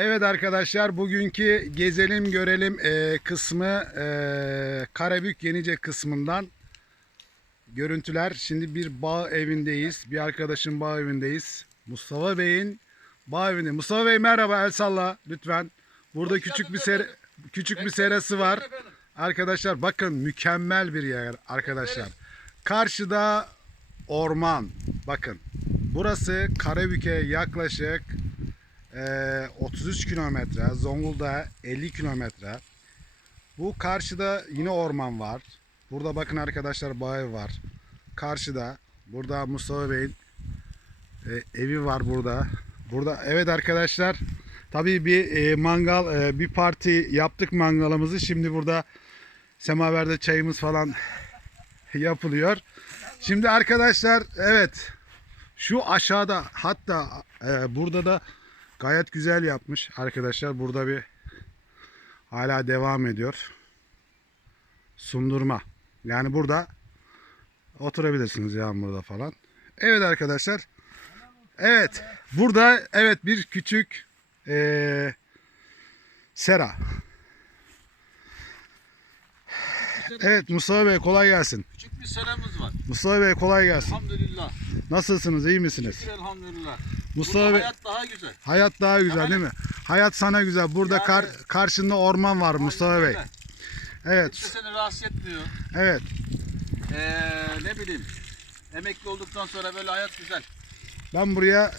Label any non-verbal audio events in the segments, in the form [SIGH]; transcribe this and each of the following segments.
Evet arkadaşlar bugünkü gezelim görelim e, kısmı e, Karabük Yenice kısmından görüntüler. Şimdi bir bağ evindeyiz. Bir arkadaşın bağ evindeyiz. Mustafa Bey'in bağ evinde. Mustafa Bey merhaba el salla lütfen. Burada küçük bir ser küçük bir serası var. Arkadaşlar bakın mükemmel bir yer arkadaşlar. Karşıda orman. Bakın. Burası Karabük'e yaklaşık 33 kilometre, Zonguldak 50 kilometre. Bu karşıda yine orman var. Burada bakın arkadaşlar bağ evi var. Karşıda. Burada Mustafa Bey'in e, evi var burada. Burada evet arkadaşlar. Tabii bir e, mangal, e, bir parti yaptık mangalımızı. Şimdi burada semaverde çayımız falan [LAUGHS] yapılıyor. Şimdi arkadaşlar evet şu aşağıda hatta e, burada da gayet güzel yapmış arkadaşlar. Burada bir hala devam ediyor. Sundurma. Yani burada oturabilirsiniz yağmurda falan. Evet arkadaşlar. Evet. Burada evet bir küçük e, sera. Evet Mustafa Bey kolay gelsin. Küçük bir seramız var. Mustafa Bey kolay gelsin. Elhamdülillah. Nasılsınız? iyi misiniz? Şükür elhamdülillah. Mustafa Burada Bey hayat daha güzel. hayat daha güzel Yani- değil mi? Hayat sana güzel. Burada Yani- kar, karşında orman var Mustafa Bey. Evet. Kimse seni rahatsız etmiyor. Evet. Ee, ne bileyim. Emekli olduktan sonra böyle hayat güzel. Ben buraya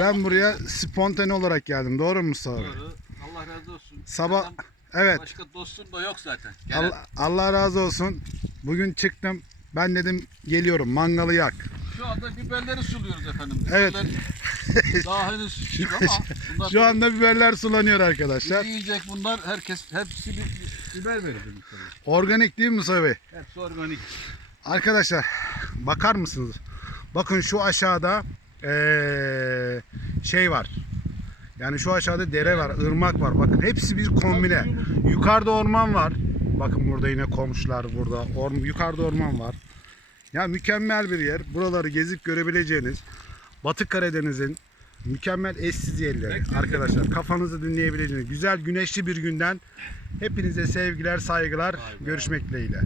ben buraya spontane olarak geldim. Doğru mu Mustafa Bey? Doğru. Allah razı olsun. Sabah Senden evet. Başka dostun da yok zaten. Gelen. Allah, Allah razı olsun. Bugün çıktım. Ben dedim geliyorum. Mangalı yak. Şu anda biberleri suluyoruz efendim. Evet. Biberler [LAUGHS] daha henüz küçük ama bunlar Şu anda biberler sulanıyor arkadaşlar. yiyecek bunlar herkes hepsi bir, biber verir. Organik değil mi Mustafa Bey? Hepsi organik. Arkadaşlar bakar mısınız? Bakın şu aşağıda eee, şey var. Yani şu aşağıda dere var, ırmak var. Bakın hepsi bir kombine. Yukarıda orman var. Bakın burada yine komşular burada. Orm yukarıda orman var. Ya mükemmel bir yer. Buraları gezip görebileceğiniz Batı Karadeniz'in mükemmel eşsiz yerleri arkadaşlar. Kafanızı dinleyebileceğiniz güzel güneşli bir günden hepinize sevgiler, saygılar. Görüşmek dileğiyle.